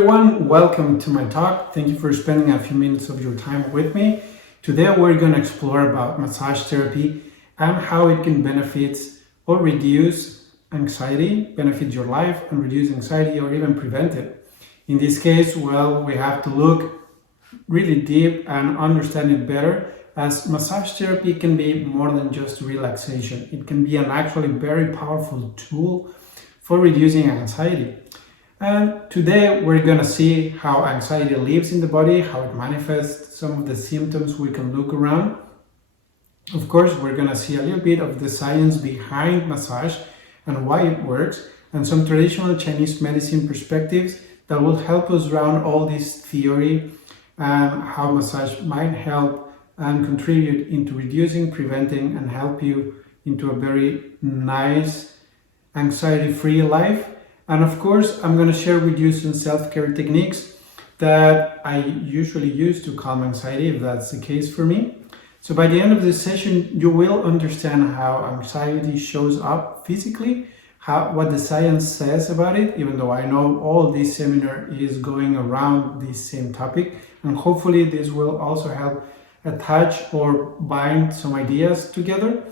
everyone, welcome to my talk. Thank you for spending a few minutes of your time with me. Today we're going to explore about massage therapy and how it can benefit or reduce anxiety, benefit your life and reduce anxiety or even prevent it. In this case, well, we have to look really deep and understand it better, as massage therapy can be more than just relaxation. It can be an actually very powerful tool for reducing anxiety. And today we're going to see how anxiety lives in the body, how it manifests, some of the symptoms we can look around. Of course, we're going to see a little bit of the science behind massage and why it works, and some traditional Chinese medicine perspectives that will help us round all this theory and how massage might help and contribute into reducing, preventing, and help you into a very nice, anxiety-free life. And of course, I'm going to share with you some self-care techniques that I usually use to calm anxiety, if that's the case for me. So by the end of this session, you will understand how anxiety shows up physically, what the science says about it, even though I know all this seminar is going around this same topic. And hopefully this will also help attach or bind some ideas together.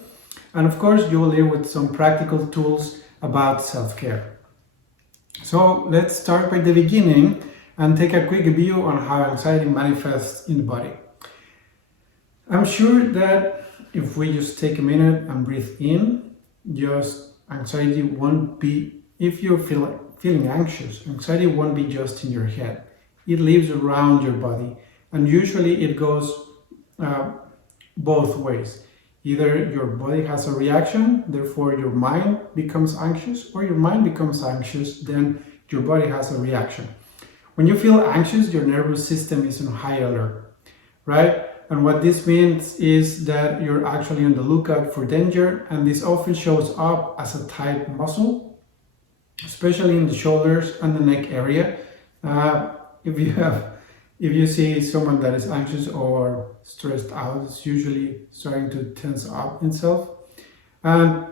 And of course, you will learn with some practical tools about self-care. So let's start by the beginning and take a quick view on how anxiety manifests in the body. I'm sure that if we just take a minute and breathe in, just anxiety won't be, if you're feeling anxious, anxiety won't be just in your head. It lives around your body, and usually it goes both ways. Either your body has a reaction, therefore your mind becomes anxious, or your mind becomes anxious, then your body has a reaction. When you feel anxious, your nervous system is on high alert, right? And what this means is that you're actually on the lookout for danger, and this often shows up as a tight muscle, especially in the shoulders and the neck area. If you see someone that is anxious or stressed out, it's usually starting to tense up itself. And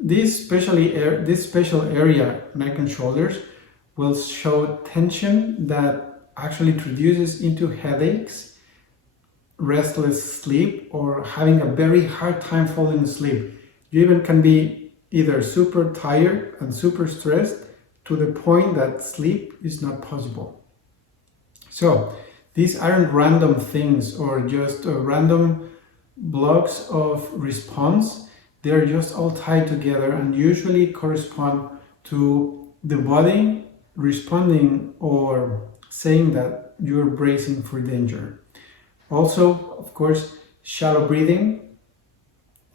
this special area, neck and shoulders, will show tension that actually introduces into headaches, restless sleep, or having a very hard time falling asleep. You even can be either super tired and super stressed to the point that sleep is not possible. So these aren't random things or just random blocks of response. They're just all tied together and usually correspond to the body responding or saying that you're bracing for danger. Also, of course, shallow breathing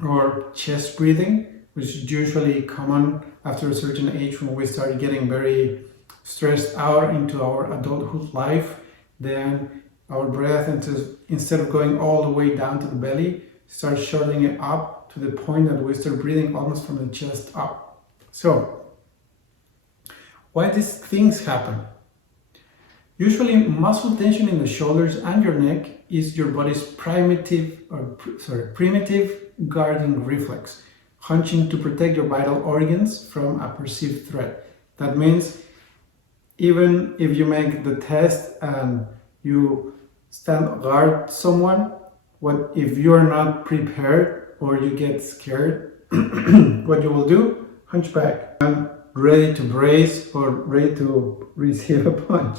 or chest breathing, which is usually common after a certain age when we start getting very stressed out into our adulthood life. Then our breath, instead of going all the way down to the belly, starts shortening it up to the point that we start breathing almost from the chest up. So, why these things happen? Usually, muscle tension in the shoulders and your neck is your body's primitive guarding reflex, hunching to protect your vital organs from a perceived threat. That means even if you make the test and you stand guard someone, what if you're not prepared or you get scared, what you will do? Hunch back and ready to brace or ready to receive a punch.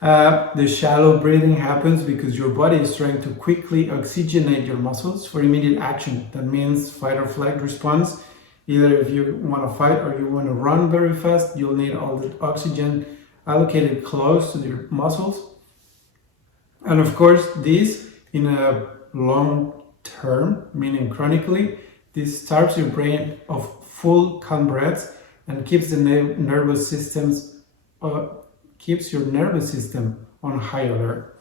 The shallow breathing happens because your body is trying to quickly oxygenate your muscles for immediate action. That means fight or flight response. Either if you want to fight or you want to run very fast, you'll need all the oxygen allocated close to your muscles. And of course, this in a long term, meaning chronically, this starves your brain of full calm breaths and keeps the nervous systems keeps your nervous system on high alert.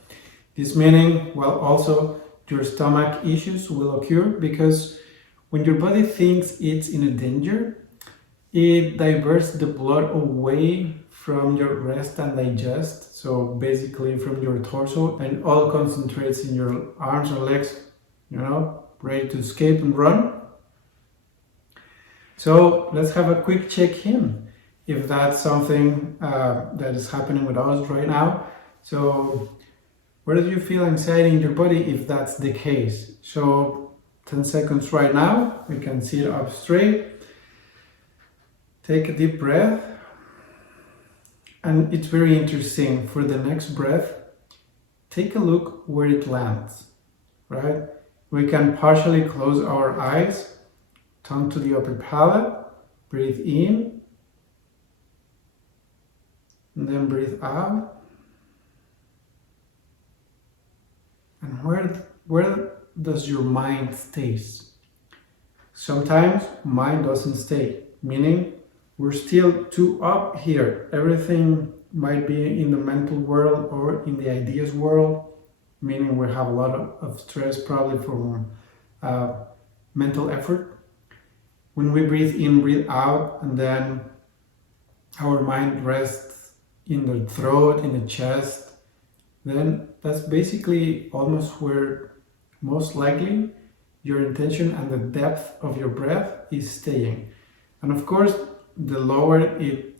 This meaning, well, also your stomach issues will occur because when your body thinks it's in a danger, it diverts the blood away from your rest and digest, so basically from your torso, and all concentrates in your arms or legs, ready to escape and run. So let's have a quick check-in. if that's something that is happening with us right now. So where do you feel anxiety in your body if that's the case? So 10 seconds right now, we can sit up straight. Take a deep breath. And it's very interesting, for the next breath, take a look where it lands, right? We can partially close our eyes, tongue to the upper palate, breathe in, and then breathe out. And where does your mind stay? Sometimes mind doesn't stay, meaning we're still too up here. Everything might be in the mental world or in the ideas world, meaning we have a lot of stress probably from mental effort. When we breathe in, breathe out, and then our mind rests in the throat, in the chest, then that's basically almost where most likely your intention and the depth of your breath is staying. And of course, the lower it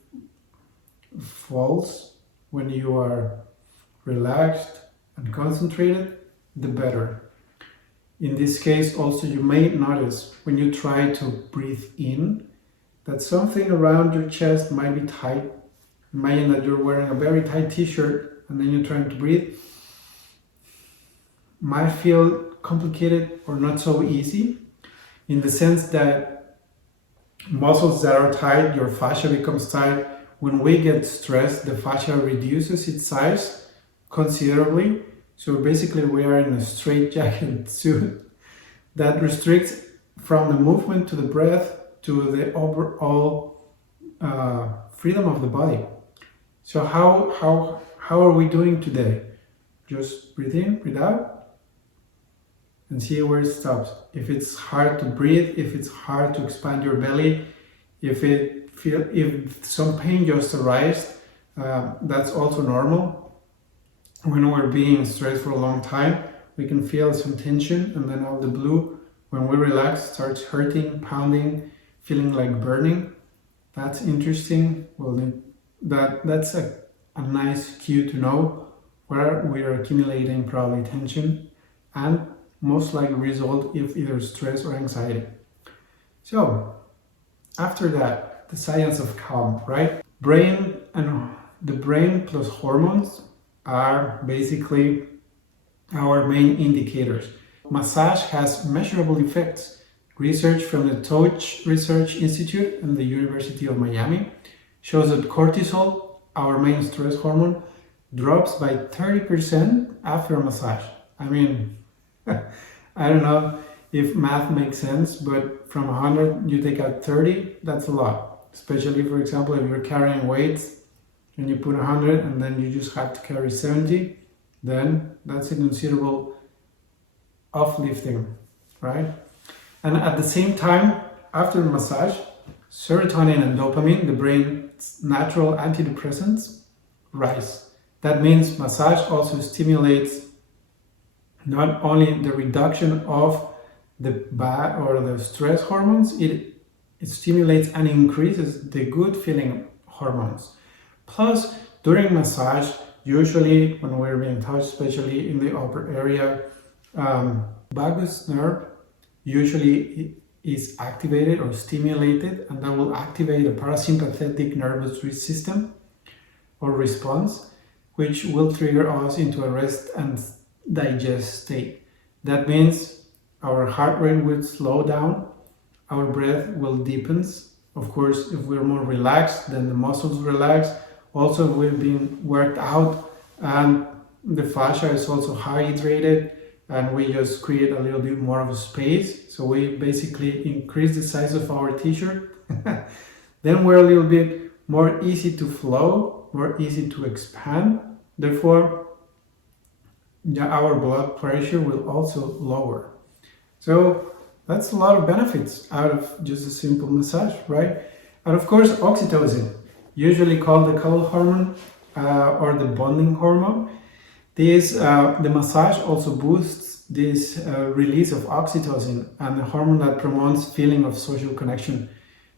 falls when you are relaxed and concentrated, the better. In this case, also, you may notice when you try to breathe in that something around your chest might be tight. Imagine that you're wearing a very tight t-shirt and then you're trying to breathe. Might feel complicated or not so easy, in the sense that muscles that are tight, your fascia becomes tight. When we get stressed, the fascia reduces its size considerably. So basically we are in a straitjacket suit that restricts from the movement to the breath to the overall freedom of the body. So how are we doing today? Just breathe in, breathe out, and see where it stops. If it's hard to breathe, if it's hard to expand your belly, if some pain just arises, that's also normal. When we're being stressed for a long time, we can feel some tension, and then out of the blue, when we relax, it starts hurting, pounding, feeling like burning. That's interesting. Well, that's a nice cue to know where we are accumulating probably tension, and most likely result of either stress or anxiety. So after that, the science of calm, right? The brain plus hormones are basically our main indicators. Massage has measurable effects. Research from the Touch Research Institute and the University of Miami shows that cortisol, our main stress hormone, drops by 30% after a massage. I mean, I don't know if math makes sense, but from 100 you take out 30, that's a lot. Especially, for example, if you're carrying weights and you put 100 and then you just have to carry 70, then that's a considerable uplifting, right? And at the same time, after the massage, serotonin and dopamine, the brain's natural antidepressants, rise. That means massage also stimulates not only the reduction of the bad or the stress hormones, it stimulates and increases the good feeling hormones. Plus, during massage, usually when we're being touched, especially in the upper area, vagus nerve usually is activated or stimulated, and that will activate a parasympathetic nervous system or response, which will trigger us into a rest and digest state. That means our heart rate will slow down, our breath will deepen. Of course, if we're more relaxed, then the muscles relax. Also, we've been worked out and the fascia is also hydrated, and we just create a little bit more of a space. So we basically increase the size of our t-shirt. Then we're a little bit more easy to flow, more easy to expand. Therefore, our blood pressure will also lower. So that's a lot of benefits out of just a simple massage, right? And of course, oxytocin, usually called the cuddle hormone or the bonding hormone. The massage also boosts this release of oxytocin, and the hormone that promotes feeling of social connection,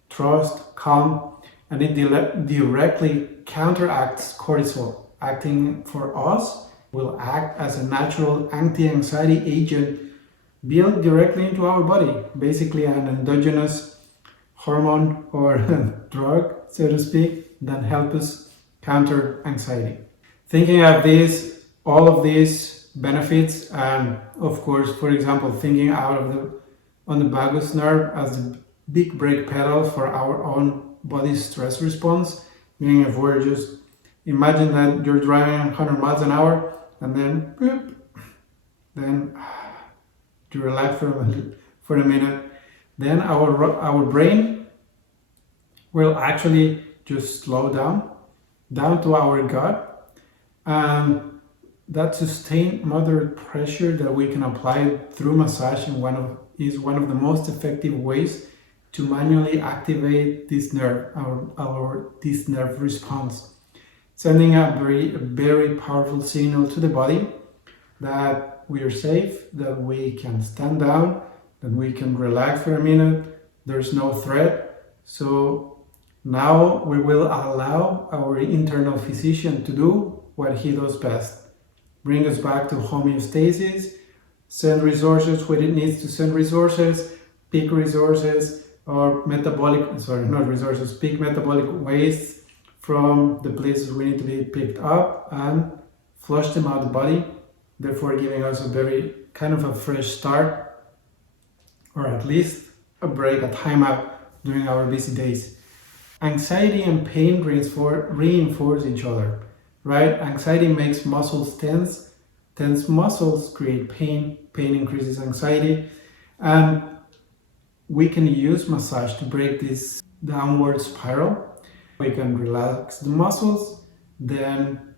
trust, calm, and it directly counteracts cortisol. Acting for us will act as a natural anti-anxiety agent built directly into our body, basically an endogenous hormone or drug, so to speak, that helps us counter anxiety. Thinking of this, all of these benefits, and of course, for example, thinking out of on the vagus nerve as the big brake pedal for our own body stress response, meaning if we're just imagine that you're driving 100 miles an hour and then bloop, then to relax for a minute, then our brain will actually just slow down to our gut, and that sustained moderate pressure that we can apply through massage is one of the most effective ways to manually activate this nerve, this nerve response, sending a very powerful signal to the body that we are safe, that we can stand down, that we can relax for a minute, there's no threat. So now we will allow our internal physician to do what he does best. Bring us back to homeostasis, send resources where it needs to send resources, peak resources, or peak metabolic waste from the places we need to be picked up and flush them out of the body, therefore giving us a very kind of a fresh start, or at least a break, a timeout during our busy days. Anxiety and pain reinforce each other, right? Anxiety makes muscles tense. Tense muscles create pain. Pain increases anxiety. And we can use massage to break this downward spiral. We can relax the muscles, then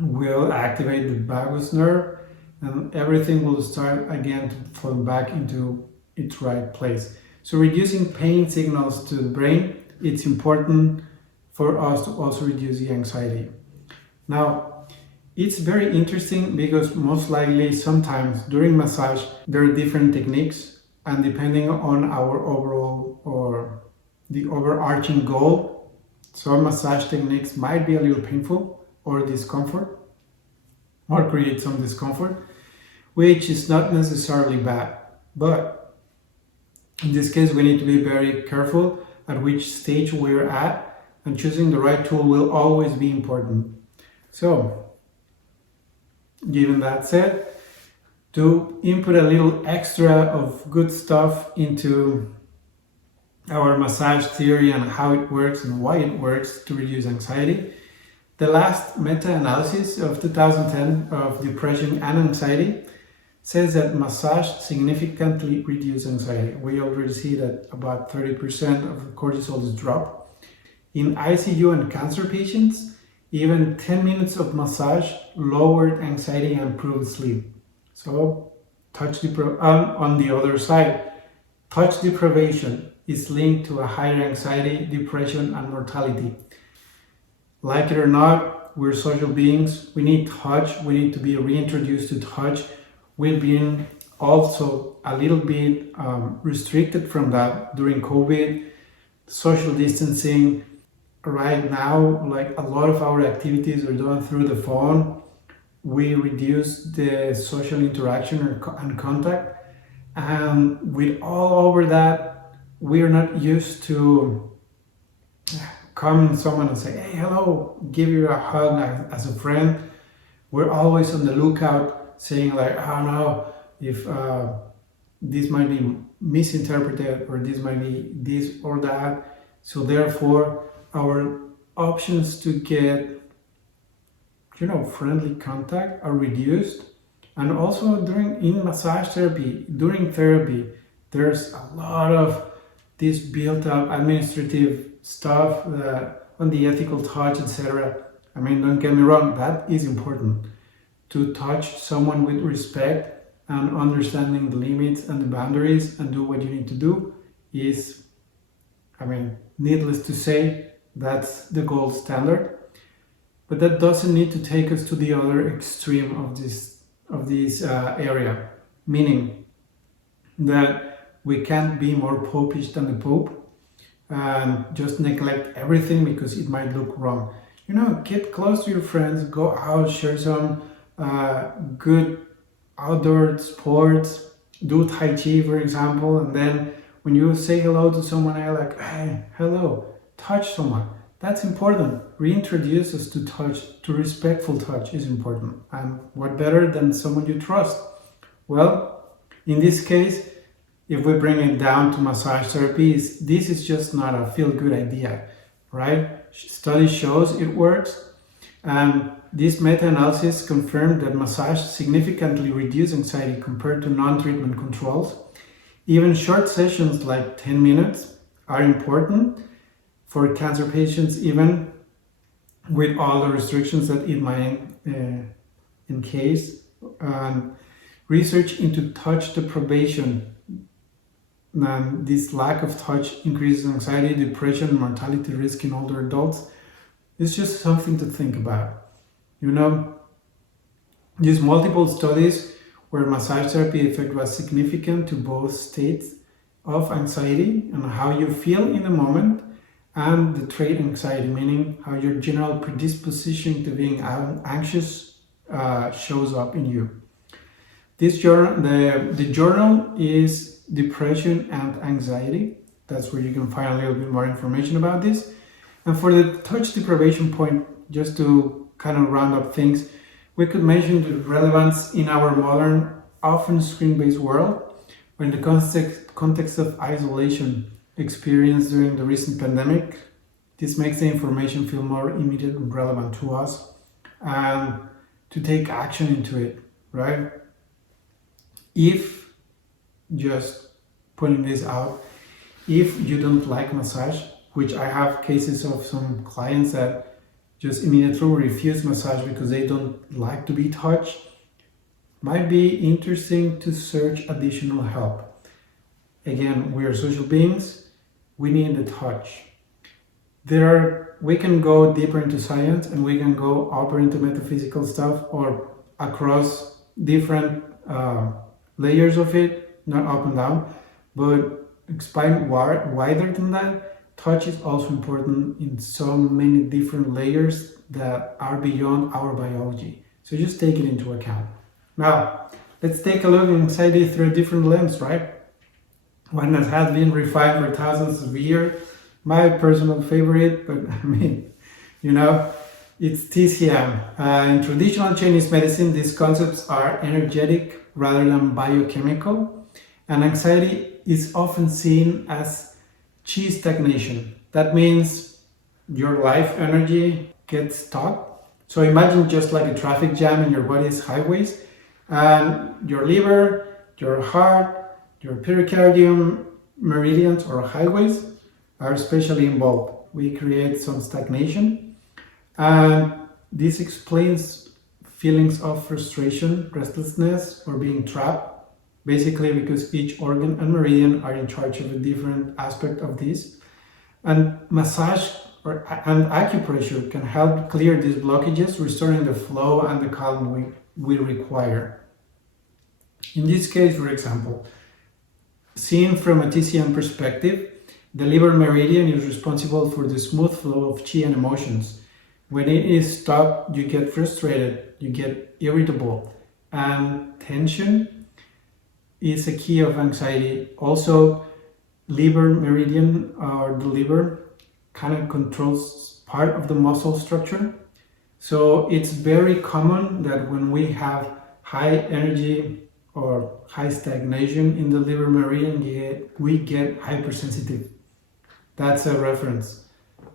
we'll activate the vagus nerve, and everything will start again to fall back into its right place. So reducing pain signals to the brain, it's important for us to also reduce the anxiety. Now, it's very interesting because most likely sometimes during massage there are different techniques, and depending on our overall or the overarching goal, some massage techniques might be a little painful or discomfort or create some discomfort, which is not necessarily bad. But in this case, we need to be very careful at which stage we're at, and choosing the right tool will always be important. So, given that said, to input a little extra of good stuff into our massage theory and how it works and why it works to reduce anxiety, the last meta-analysis of 2010 of depression and anxiety says that massage significantly reduces anxiety. We already see that about 30% of the cortisol is dropped. In ICU and cancer patients, even 10 minutes of massage lowered anxiety and improved sleep. So, on the other side, touch deprivation is linked to a higher anxiety, depression, and mortality. Like it or not, we're social beings. We need touch. We need to be reintroduced to touch. We've been also a little bit restricted from that during COVID, social distancing. Right now, like a lot of our activities are done through the phone. We reduce the social interaction and contact, and with all over that, we're not used to come someone and say, hey, hello, give you a hug as a friend. We're always on the lookout, saying like, oh no, if this might be misinterpreted, or this might be this or that. So therefore, our options to get friendly contact are reduced. And also in massage therapy, during therapy, there's a lot of this built up administrative stuff on the ethical touch, etc. I mean, don't get me wrong, that is important. To touch someone with respect and understanding the limits and the boundaries and do what you need to do is, needless to say, that's the gold standard. But that doesn't need to take us to the other extreme of this area, meaning that we can't be more popish than the Pope, and just neglect everything because it might look wrong. Get close to your friends, go out, share some good outdoor sports, do Tai Chi, for example, and then when you say hello to someone, I like, hey, hello, touch someone. That's important. Reintroduce us to touch, to respectful touch is important. And what better than someone you trust? Well, in this case, if we bring it down to massage therapy, this is just not a feel-good idea, right? Study shows it works, and this meta-analysis confirmed that massage significantly reduced anxiety compared to non-treatment controls. Even short sessions like 10 minutes are important for cancer patients, even with all the restrictions that it might encase. Research into touch deprivation, this lack of touch increases anxiety, depression, and mortality risk in older adults. It's just something to think about. These multiple studies where massage therapy effect was significant to both states of anxiety and how you feel in the moment, and the trait anxiety, meaning how your general predisposition to being anxious shows up in you. This journal, the journal is Depression and Anxiety. That's where you can find a little bit more information about this. And for the touch deprivation point, just to kind of round up things, we could mention the relevance in our modern, often screen-based world, when the context of isolation experienced during the recent pandemic. This makes the information feel more immediate and relevant to us, and to take action into it, right? If, just putting this out, if you don't like massage, which I have cases of some clients that just immediately refuse massage because they don't like to be touched, might be interesting to search additional help. Again, we are social beings, we need the touch. We can go deeper into science, and we can go upper into metaphysical stuff, or across different layers of it, not up and down, but expand wider than that. Touch is also important in so many different layers that are beyond our biology. So just take it into account. Now, let's take a look at anxiety through a different lens, right? One that has been refined for thousands of years. My personal favorite, but it's TCM. In traditional Chinese medicine, these concepts are energetic rather than biochemical, and anxiety is often seen as chi stagnation. That means your life energy gets stuck. So imagine just like a traffic jam in your body's highways, and your liver, your heart, your pericardium, meridians or highways are especially involved. We create some stagnation, and this explains feelings of frustration, restlessness, or being trapped, basically because each organ and meridian are in charge of a different aspect of this. And massage and acupressure can help clear these blockages, restoring the flow and the calm we require. In this case, for example, seen from a TCM perspective, the liver meridian is responsible for the smooth flow of chi and emotions. When it is stopped, you get frustrated, you get irritable, and tension is a key of anxiety. Also, liver meridian, or the liver, kind of controls part of the muscle structure. So it's very common that when we have high energy or high stagnation in the liver meridian, we get hypersensitive. That's a reference.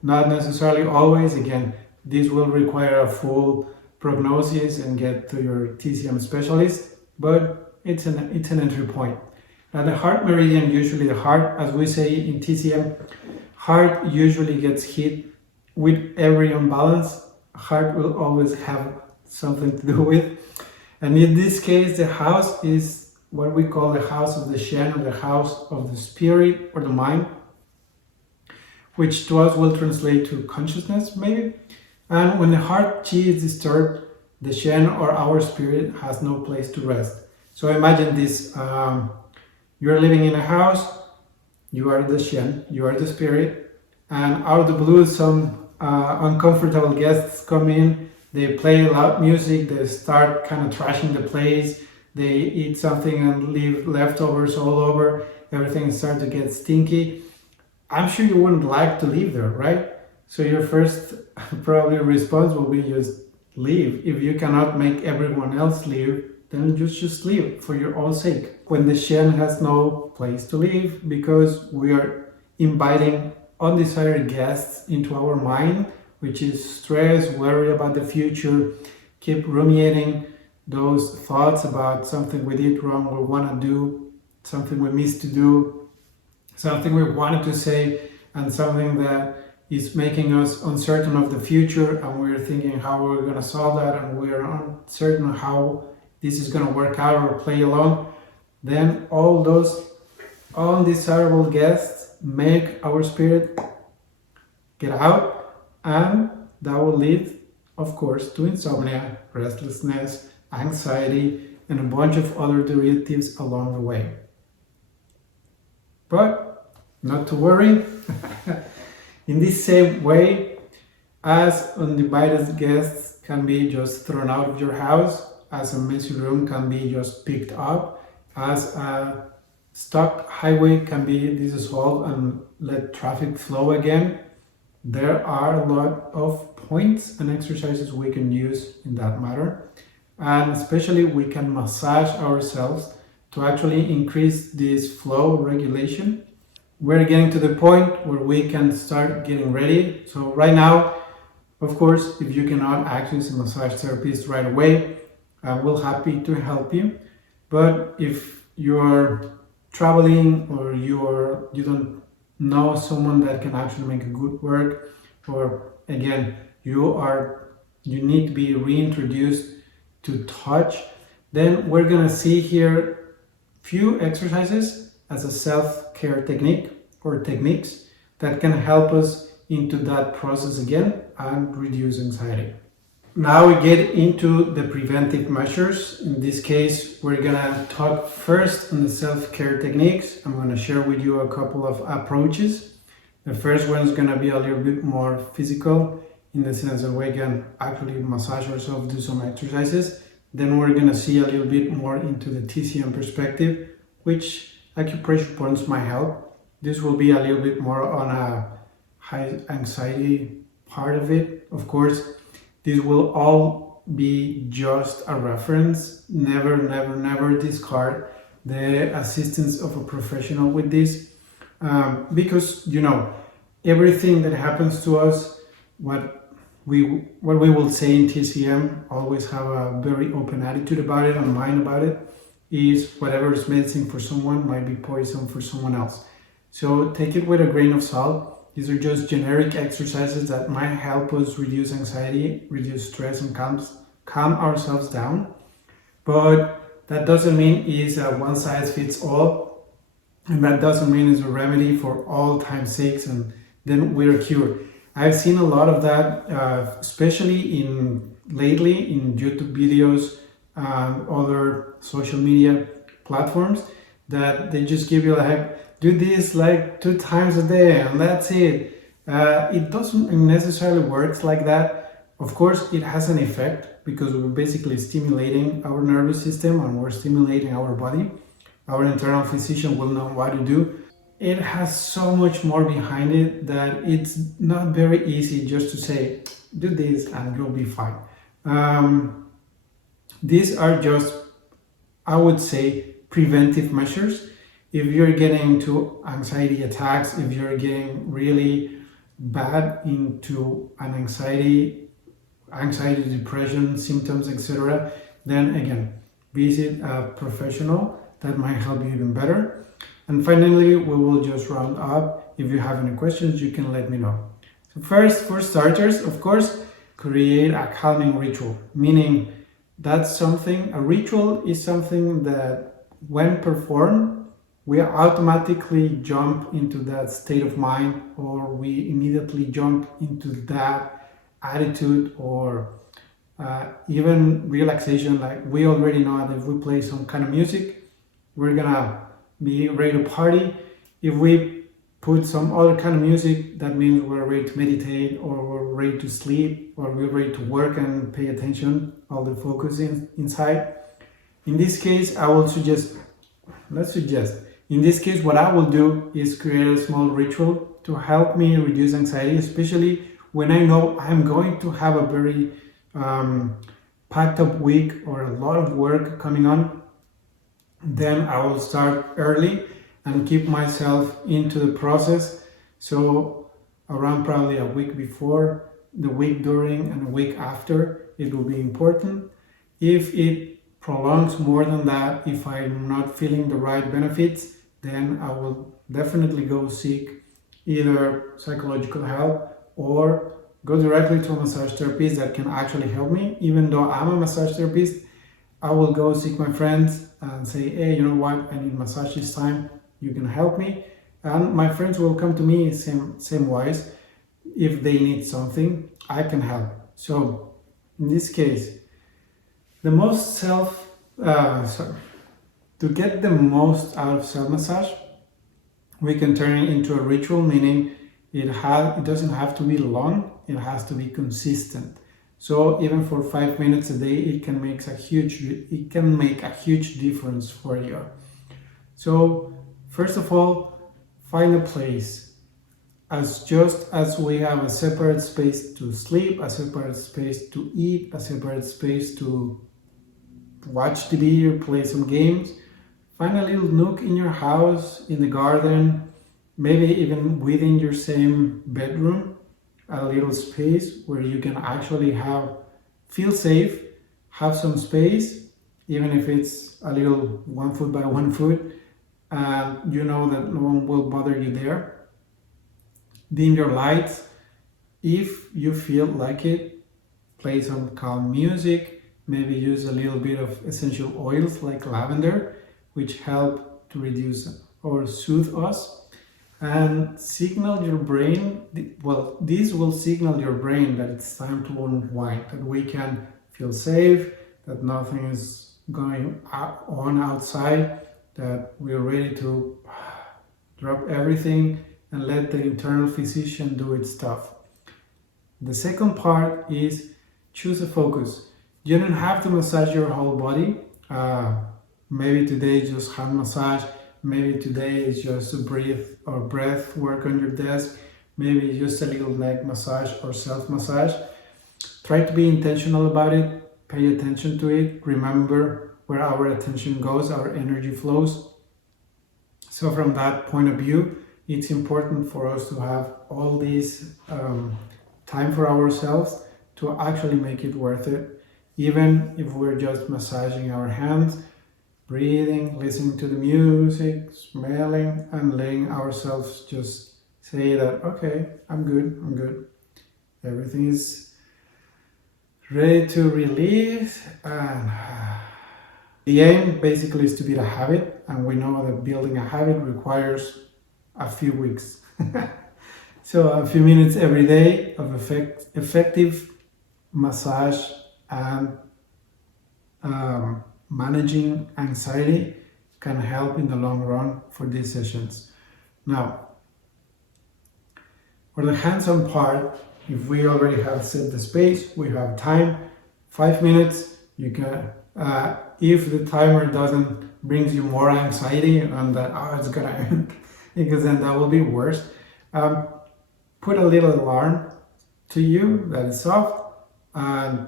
Not necessarily always. Again, this will require a full prognosis and get to your TCM specialist, but it's an entry point. Now the heart meridian, usually the heart, as we say in TCM, heart usually gets hit with every imbalance. Heart will always have something to do with. And in this case, the house is what we call the house of the Shen, or the house of the spirit or the mind, which to us will translate to consciousness, maybe. And when the heart chi is disturbed, the Shen, or our spirit, has no place to rest. So imagine this, you're living in a house, you are the Shen, you are the spirit, and out of the blue some uncomfortable guests come in. They play loud music, they start kind of trashing the place, they eat something and leave leftovers all over, everything starts to get stinky. I'm sure you wouldn't like to live there, right? So your first probably response will be just leave. If you cannot make everyone else leave, then just leave for your own sake. When the Shen has no place to live because we are inviting undesired guests into our mind, which is stress, worry about the future, keep ruminating those thoughts about something we did wrong, we want to do, something we missed to do, something we wanted to say, and something that is making us uncertain of the future, and we're thinking how we're going to solve that, and we're uncertain how this is going to work out or play along. Then all those undesirable guests make our spirit get out, and that will lead, of course, to insomnia, restlessness, anxiety, and a bunch of other derivatives along the way. But not to worry. In this same way, as uninvited guests can be just thrown out of your house, as a messy room can be just picked up, as a stopped highway can be dissolved and let traffic flow again, there are a lot of points and exercises we can use in that matter. And especially we can massage ourselves to actually increase this flow regulation. We're getting to the point where we can start getting ready. So right now, of course, if you cannot access a massage therapist right away, we're happy to help you. But if you're traveling or you don't know someone that can actually make a good work, or again, you need to be reintroduced to touch, then we're gonna see here few exercises as a self-care technique or techniques that can help us into that process again and reduce anxiety. Now we get into the preventive measures. In this case, we're gonna talk first on the self-care techniques. I'm gonna share with you a couple of approaches. The first one is gonna be a little bit more physical in the sense that we can actually massage ourselves, do some exercises. Then we're gonna see a little bit more into the TCM perspective, which acupressure points might help. This will be a little bit more on a high anxiety part of it. Of course, this will all be just a reference. Never, never, never discard the assistance of a professional with this, because everything that happens to us, what we will say in TCM, always have a very open attitude about it and mind about it, is whatever is medicine for someone might be poison for someone else. So take it with a grain of salt. These are just generic exercises that might help us reduce anxiety, reduce stress, and calm ourselves down. But that doesn't mean it's a one size fits all, and that doesn't mean it's a remedy for all time's sakes and then we're cured. I've seen a lot of that, especially lately in YouTube videos and other social media platforms, that they just give you like, do this like 2 times a day and that's it. It doesn't necessarily work like that. Of course, it has an effect because we're basically stimulating our nervous system and we're stimulating our body. Our internal physician will know what to do. It has so much more behind it that it's not very easy just to say, do this and you'll be fine. These are just, I would say, preventive measures. If you're getting into anxiety attacks, if you're getting really bad into an anxiety, depression, symptoms, etc., then again, visit a professional that might help you even better. And finally, we will just round up. If you have any questions, you can let me know. So first, for starters, of course, create a calming ritual, meaning a ritual is something that when performed, we automatically jump into that state of mind, or we immediately jump into that attitude, or even relaxation. Like we already know that if we play some kind of music, we're gonna be ready to party. If we put some other kind of music. That means we're ready to meditate, or we're ready to sleep, or we're ready to work and pay attention, all the focus inside. In this case, I will suggest, in this case, what I will do is create a small ritual to help me reduce anxiety, especially when I know I'm going to have a very packed up week or a lot of work coming on. Then I will start early and keep myself into the process. So around probably a week before, the week during, and a week after, it will be important. If it prolongs more than that, if I'm not feeling the right benefits, then I will definitely go seek either psychological help or go directly to a massage therapist that can actually help me. Even though I'm a massage therapist, I will go seek my friends and say, hey, you know what, I need massage this time, you can help me. And my friends will come to me same wise. If they need something, I can help. So in this case, the most to get the most out of self massage, we can turn it into a ritual, meaning it doesn't have to be long, it has to be consistent. So even for 5 minutes a day, it can make a huge difference for you. So first of all, find a place. Just as we have a separate space to sleep, a separate space to eat, a separate space to watch TV or play some games, find a little nook in your house, in the garden, maybe even within your same bedroom, a little space where you can actually feel safe, have some space, even if it's a little 1 foot by 1 foot, you know that no one will bother you there. Dim your lights. If you feel like it, play some calm music, maybe use a little bit of essential oils like lavender, which help to reduce or soothe us, and signal your brain, this will signal your brain that it's time to unwind, that we can feel safe, that nothing is going on outside, that we're ready to drop everything and let the internal physician do its stuff. The second part is choose a focus. You don't have to massage your whole body. Maybe today is just hand massage. Maybe today is just a breath work on your desk. Maybe just a little neck massage or self-massage. Try to be intentional about it. Pay attention to it. Remember where our attention goes, our energy flows. So from that point of view, it's important for us to have all this time for ourselves to actually make it worth it. Even if we're just massaging our hands, breathing, listening to the music, smelling, and letting ourselves just say that, okay, I'm good. Everything is ready to release. And the aim basically is to build a habit, and we know that building a habit requires a few weeks. So a few minutes every day of effective massage and managing anxiety can help in the long run for these sessions. Now, for the hands-on part, if we already have set the space, we have time, 5 minutes, you can, if the timer doesn't brings you more anxiety and that, it's gonna end, because then that will be worse, put a little alarm to you that is soft and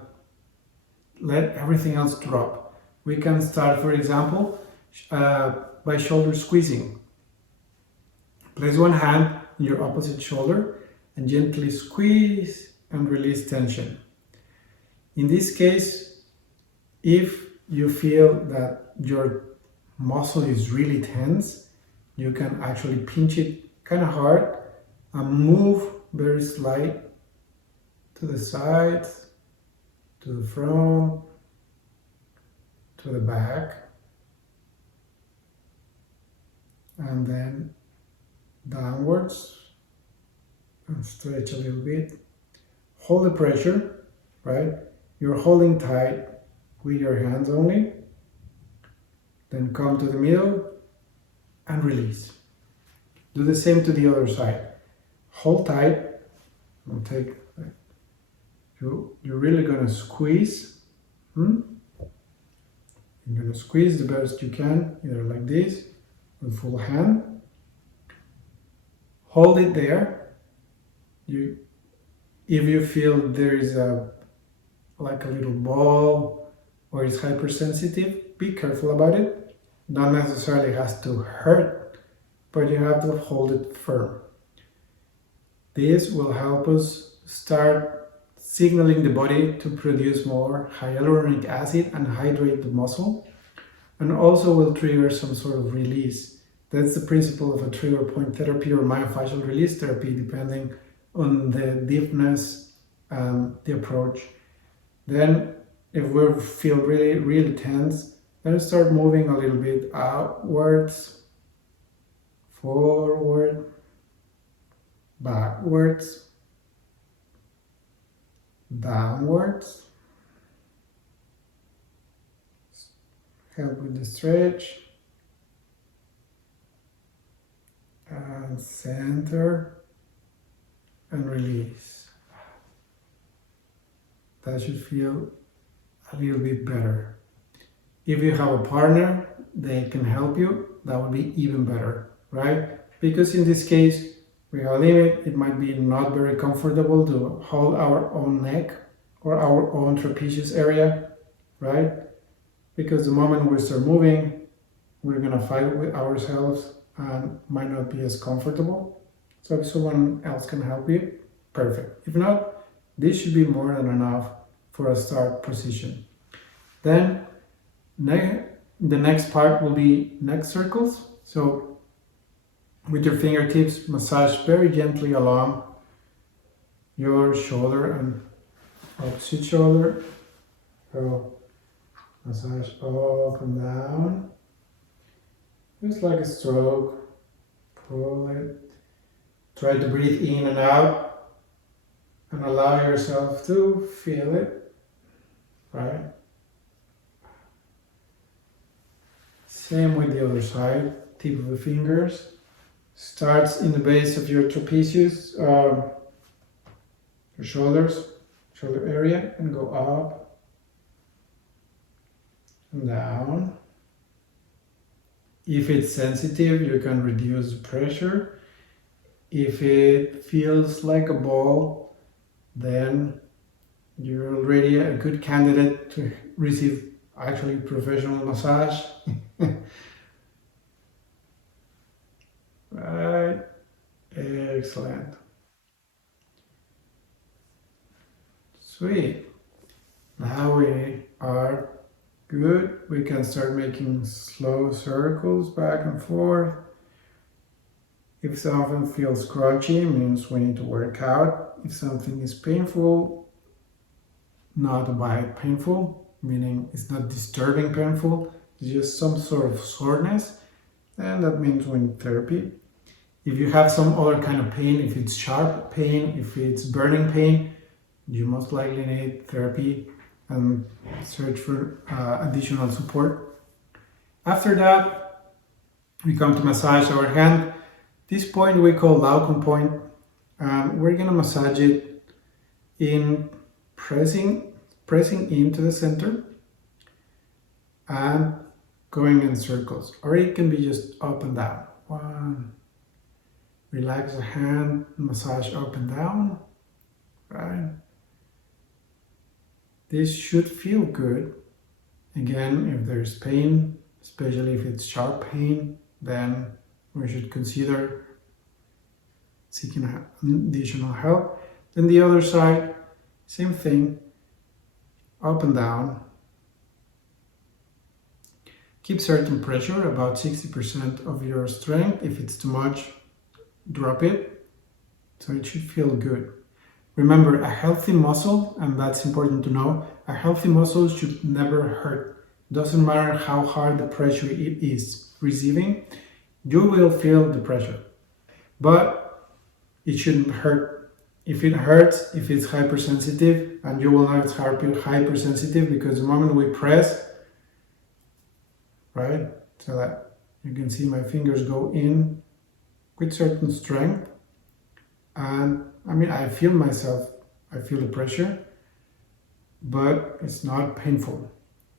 let everything else drop. We can start, for example, by shoulder squeezing. Place one hand on your opposite shoulder and gently squeeze and release tension. In this case, if you feel that your muscle is really tense, you can actually pinch it kind of hard and move very slight to the sides, to the front, to the back, and then downwards, and stretch a little bit. Hold the pressure, right? You're holding tight with your hands only. Then come to the middle and release. Do the same to the other side. Hold tight and take, you're really gonna squeeze. You're gonna squeeze the best you can, either like this, with full hand. Hold it there. If you feel there is like a little ball or it's hypersensitive, be careful about it. Not necessarily has to hurt, but you have to hold it firm. This will help us start signaling the body to produce more hyaluronic acid and hydrate the muscle, and also will trigger some sort of release. That's the principle of a trigger point therapy or myofascial release therapy, depending on the deepness and the approach. Then if we feel really, really tense, then start moving a little bit outwards, forward, backwards, downwards. Help with the stretch. And center and release. That should feel a little bit better. If you have a partner, they can help you, that would be even better, right? Because in this case, we have a limit, it might be not very comfortable to hold our own neck or our own trapezius area, right? Because the moment we start moving, we're gonna fight with ourselves and might not be as comfortable. So if someone else can help you, perfect. If not, this should be more than enough for a start position. Then the next part will be neck circles. So with your fingertips, massage very gently along your shoulder and opposite shoulder. So massage up and down. Just like a stroke, pull it, try to breathe in and out, and allow yourself to feel it, right? Same with the other side, tip of the fingers, starts in the base of your trapezius, your shoulders, shoulder area, and go up and down. If it's sensitive, you can reduce the pressure. If it feels like a ball, then you're already a good candidate to receive actually professional massage. Right, excellent. Sweet. Now we are good. We can start making slow circles back and forth. If something feels crunchy, it means we need to work out. If something is painful, not by painful, meaning it's not disturbing painful, it's just some sort of soreness, then that means we need therapy. If you have some other kind of pain, if it's sharp pain, if it's burning pain, you most likely need therapy and search for additional support. After that, we come to massage our hand. This point we call Laocoon point. We're gonna massage it in pressing into the center and going in circles, or it can be just up and down. One, relax the hand, massage up and down, right? This should feel good. Again, if there's pain, especially if it's sharp pain, then we should consider seeking additional help. Then the other side, same thing, up and down. Keep certain pressure, about 60% of your strength. If it's too much, drop it. So it should feel good. Remember, a healthy muscle, and that's important to know, a healthy muscle should never hurt. Doesn't matter how hard the pressure it is receiving, you will feel the pressure. But it shouldn't hurt. If it hurts, if it's hypersensitive, and you will know it's hypersensitive because the moment we press, right, so that you can see my fingers go in with certain strength. And I mean, I feel myself, I feel the pressure, but it's not painful.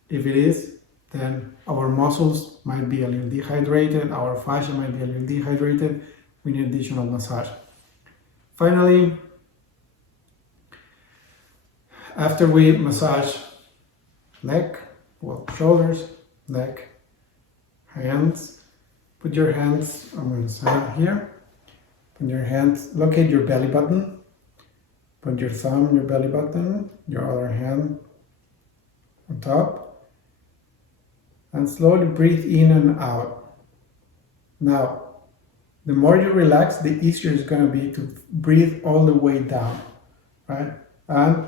If it is, then our muscles might be a little dehydrated, our fascia might be a little dehydrated. We need additional massage. Finally, after we massage neck, well, shoulders, neck, hands, put your hands, I'm going to stand here. Put your hands, locate your belly button. Put your thumb on your belly button, your other hand on top. And slowly breathe in and out. Now, the more you relax, the easier it's going to be to breathe all the way down, right? And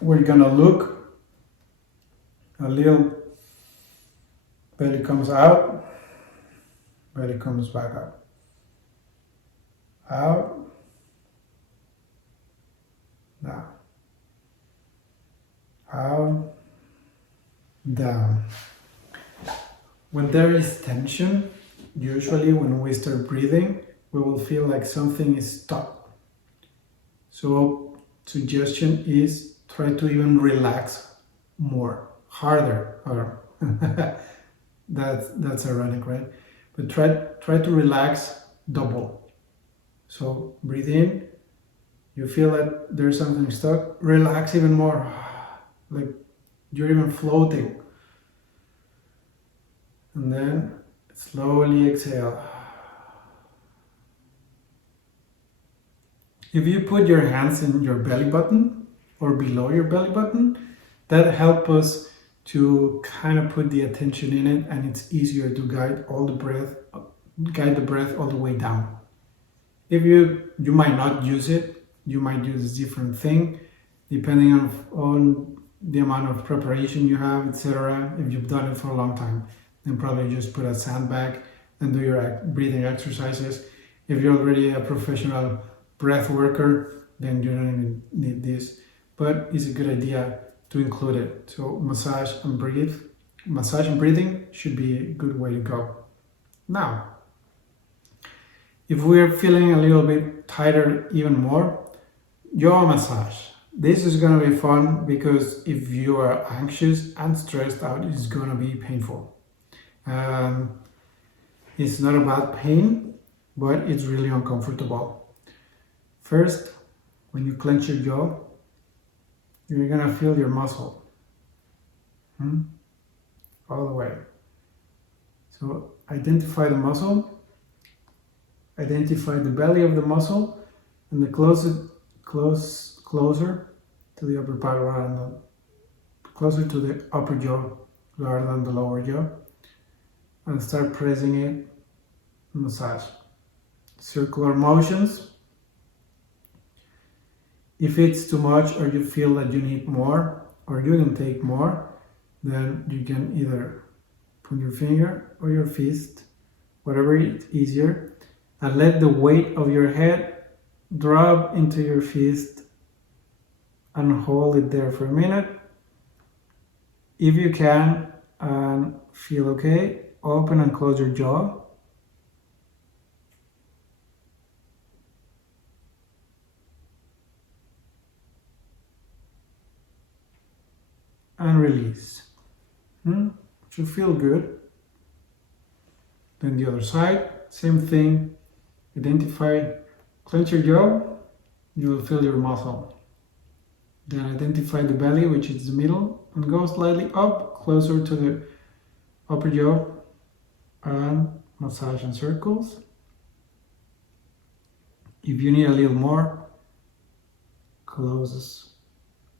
we're going to look, a little belly comes out, belly comes back up. Out, down, out, down. When there is tension, usually when we start breathing, we will feel like something is stuck. So suggestion is try to even relax more, harder, or that's ironic, right? But try to relax double. So breathe in, you feel that there's something stuck, relax even more, like you're even floating. And then slowly exhale. If you put your hands in your belly button or below your belly button, that helps us to kind of put the attention in it, and it's easier to guide the breath all the way down. If you might not use it, you might use a different thing, depending on the amount of preparation you have, etc. If you've done it for a long time, then probably just put a sandbag and do your breathing exercises. If you're already a professional breath worker, then you don't even need this. But it's a good idea to include it. So massage and breathing should be a good way to go. Now, if we're feeling a little bit tighter even more, jaw massage. This is going to be fun because if you are anxious and stressed out, it's going to be painful. It's not about pain, but it's really uncomfortable. First, when you clench your jaw, you're going to feel your muscle all the way. So identify the muscle. Identify the belly of the muscle and the closer to the upper part rather than closer to the upper jaw rather than the lower jaw, and start pressing it. Massage. Circular motions. If it's too much or you feel that you need more or you can take more, then you can either put your finger or your fist, whatever is easier, and let the weight of your head drop into your fist and hold it there for a minute. If you can and feel okay, open and close your jaw. And release. Should feel good. Then the other side, same thing. Identify, clench your jaw, you will feel your muscle. Then identify the belly, which is the middle, and go slightly up, closer to the upper jaw, and massage in circles. If you need a little more, close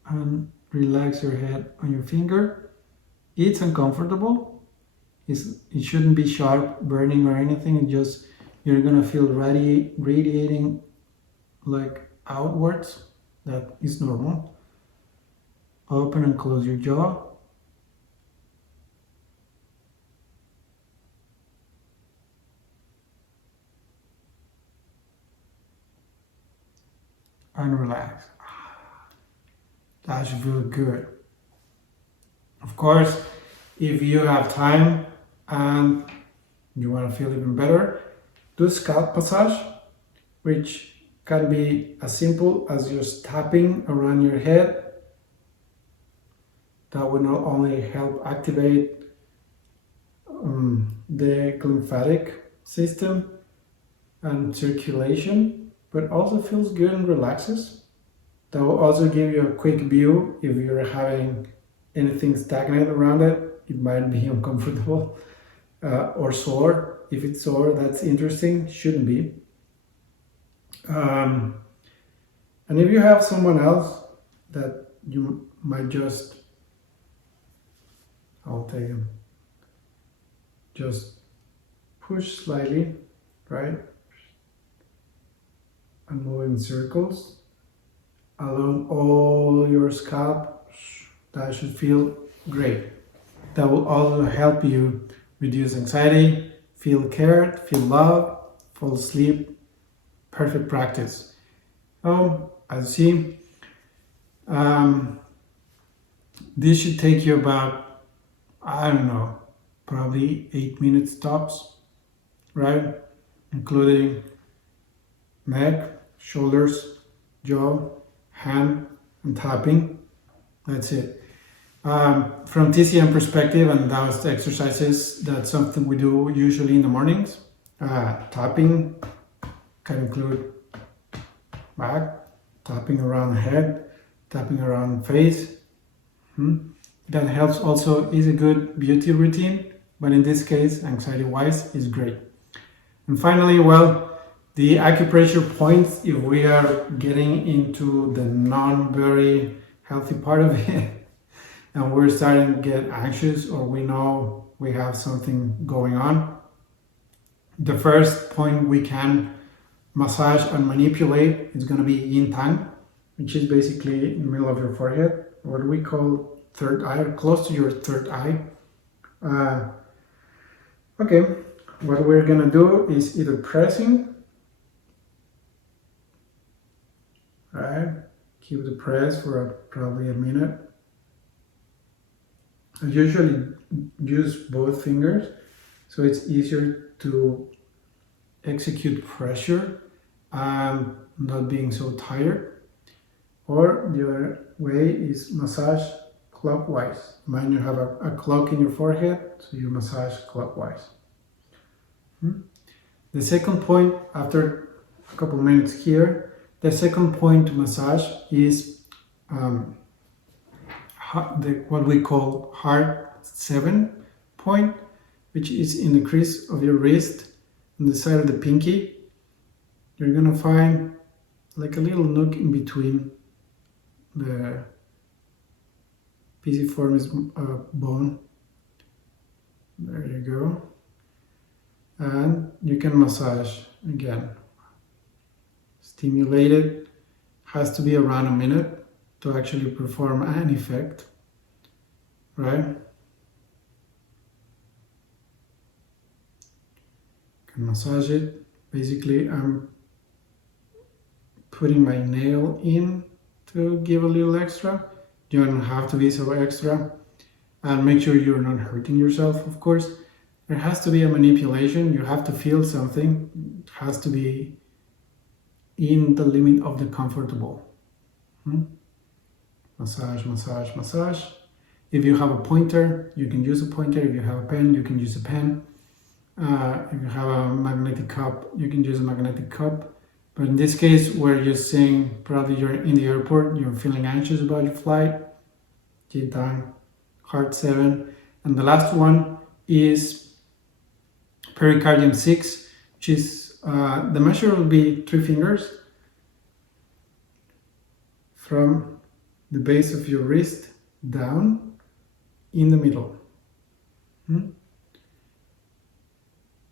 and relax your head on your finger. It's uncomfortable. It shouldn't be sharp, burning or anything. It just, you're gonna feel radiating like outwards. That is normal. Open and close your jaw. And relax. That should feel good. Of course, if you have time and you want to feel even better, do scalp massage, which can be as simple as just tapping around your head. That will not only help activate the lymphatic system and circulation, but also feels good and relaxes. That will also give you a quick view if you're having anything stagnant around it. It might be uncomfortable or sore. If it's sore, that's interesting. Shouldn't be. And if you have someone else that you might just, I'll take him, just push slightly, right? And move in circles along all your scalp. That should feel great. That will also help you reduce anxiety, feel cared, feel loved, fall asleep. Perfect practice. As you see, this should take you about, I don't know, probably 8 minutes tops, right? Including neck, shoulders, jaw, hand, and tapping. That's it. From TCM perspective and those exercises, that's something we do usually in the mornings. Tapping can include back, tapping around the head, tapping around face. That helps also, is a good beauty routine, but in this case, anxiety-wise, is great. And finally, well, the acupressure points, if we are getting into the non-very healthy part of it, and we're starting to get anxious or we know we have something going on, the first point we can massage and manipulate is going to be yin tang, which is basically in the middle of your forehead, what we call third eye, or close to your third eye. Okay, what we're going to do is either pressing, right? Keep the press for probably a minute. I usually use both fingers, so it's easier to execute pressure and not being so tired. Or the other way is massage clockwise. Mind you have a clock in your forehead, so you massage clockwise. The second point, after a couple minutes here, the second point to massage is what we call heart 7 point, which is in the crease of your wrist on the side of the pinky. You're gonna find like a little nook in between the pisiformis bone. There you go. And you can massage again. Stimulate it. Has to be around a minute to actually perform an effect, right? Can massage it. Basically, I'm putting my nail in to give a little extra. You don't have to be so extra. And make sure you're not hurting yourself, of course. There has to be a manipulation. You have to feel something. It has to be in the limit of the comfortable. Massage, massage, massage. If you have a pointer, you can use a pointer. If you have a pen, you can use a pen. If you have a magnetic cup, you can use a magnetic cup. But in this case, we're just saying probably you're in the airport, you're feeling anxious about your flight. Yin tang, heart 7. And the last one is pericardium 6, which is the measure will be 3 fingers from the base of your wrist down in the middle.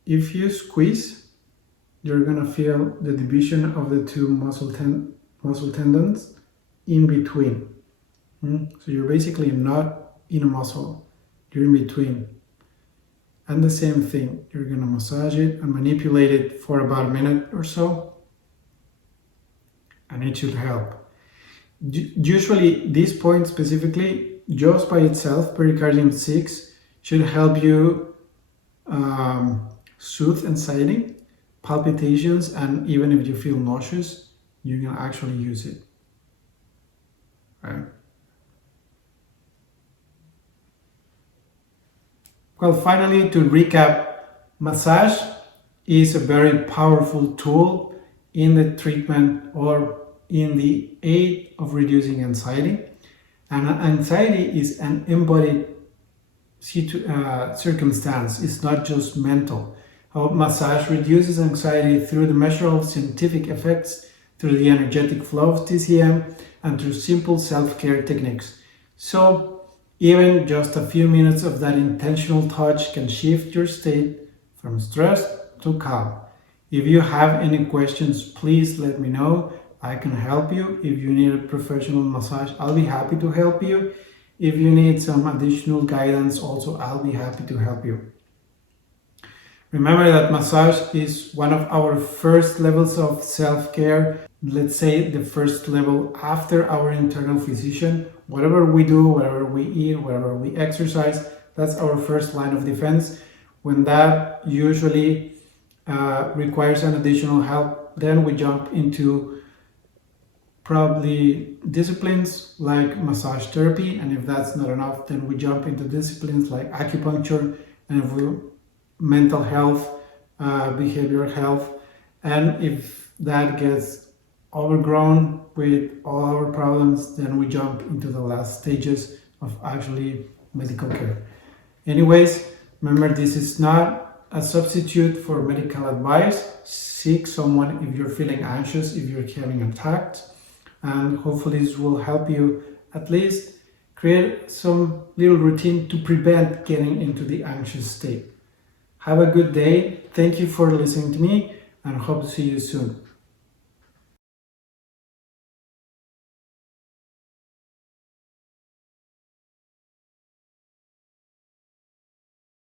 If you squeeze, you're gonna feel the division of the two muscle tendons in between. So you're basically not in a muscle, you're in between. And the same thing, you're gonna massage it and manipulate it for about a minute or so, and it should help. Usually this point specifically, just by itself, pericardium 6, should help you soothe anxiety. palpitations, and even if you feel nauseous, you can actually use it. Right? Well, finally, to recap, massage is a very powerful tool in the treatment or in the aid of reducing anxiety. And anxiety is an embodied circumstance. It's not just mental. How massage reduces anxiety through the measurable scientific effects, through the energetic flow of TCM, and through simple self-care techniques. So even just a few minutes of that intentional touch can shift your state from stress to calm. If you have any questions, please let me know. I can help you. If you need a professional massage, I'll be happy to help you. If you need some additional guidance, also I'll be happy to help you. Remember that massage is one of our first levels of self-care. Let's say the first level after our internal physician. Whatever we do, whatever we eat, whatever we exercise, that's our first line of defense. When that usually requires an additional help, then we jump into probably disciplines like massage therapy, and if that's not enough, then we jump into disciplines like acupuncture, and if we mental health, behavioral health, and if that gets overgrown with all our problems, then we jump into the last stages of actually medical care. Anyways, remember, this is not a substitute for medical advice. Seek someone if you're feeling anxious, if you're having attacks, and hopefully this will help you at least create some little routine to prevent getting into the anxious state. Have a good day. Thank you for listening to me, and hope to see you soon.